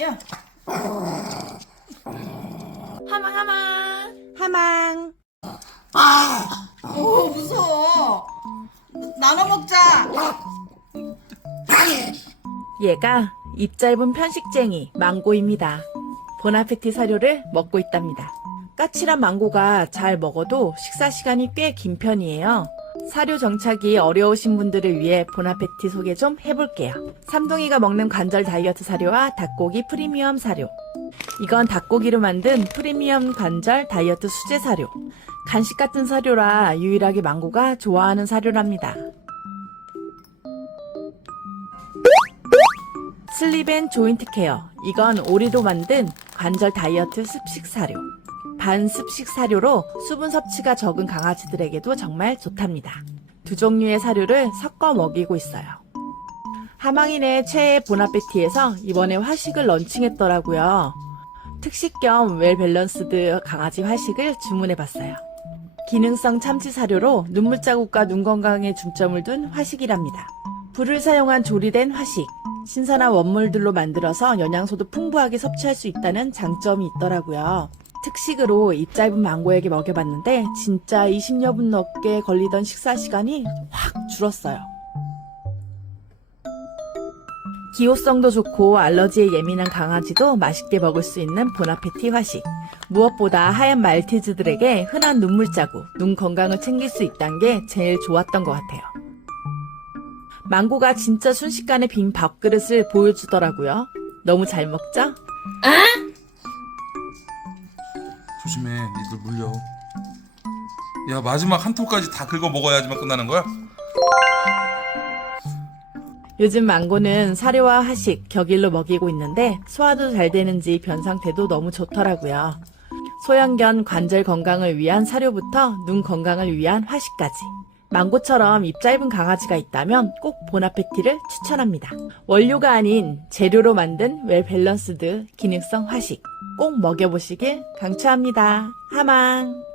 야. 하망 하망. 하망. 오 무서워. 나눠 먹자. 얘가 입 짧은 편식쟁이 망고입니다. 보나페티 사료를 먹고 있답니다. 까칠한 망고가 잘 먹어도 식사 시간이 꽤 긴 편이에요. 사료 정착이 어려우신 분들을 위해 보나페티 소개 좀 해볼게요. 삼동이가 먹는 관절 다이어트 사료와 닭고기 프리미엄 사료. 이건 닭고기로 만든 프리미엄 관절 다이어트 수제 사료. 간식 같은 사료라 유일하게 망고가 좋아하는 사료랍니다. 슬립앤 조인트 케어. 이건 오리로 만든 관절 다이어트 습식 사료. 반습식 사료로 수분 섭취가 적은 강아지들에게도 정말 좋답니다. 두 종류의 사료를 섞어 먹이고 있어요. 하망인의 최애 보나페티에서 이번에 화식을 런칭했더라고요. 특식 겸 웰밸런스드 강아지 화식을 주문해봤어요. 기능성 참치 사료로 눈물 자국과 눈 건강에 중점을 둔 화식이랍니다. 불을 사용한 조리된 화식. 신선한 원물들로 만들어서 영양소도 풍부하게 섭취할 수 있다는 장점이 있더라고요. 특식으로 입 짧은 망고에게 먹여봤는데 진짜 20여 분 넘게 걸리던 식사 시간이 확 줄었어요. 기호성도 좋고 알러지에 예민한 강아지도 맛있게 먹을 수 있는 보나페티 화식. 무엇보다 하얀 말티즈들에게 흔한 눈물 자국, 눈 건강을 챙길 수 있다는 게 제일 좋았던 것 같아요. 망고가 진짜 순식간에 빈 밥그릇을 보여주더라고요. 너무 잘 먹죠? 조심해 니들 물려 야 마지막 한 톨까지 다 긁어 먹어야지만 끝나는 거야? 요즘 망고는 사료와 하식, 격일로 먹이고 있는데 소화도 잘 되는지 변 상태도 너무 좋더라고요. 소형견 관절 건강을 위한 사료부터 눈 건강을 위한 화식까지. 망고처럼 입 짧은 강아지가 있다면 꼭 보나페티를 추천합니다. 원료가 아닌 재료로 만든 웰 밸런스드 기능성 화식. 꼭 먹여보시길 강추합니다. 하망!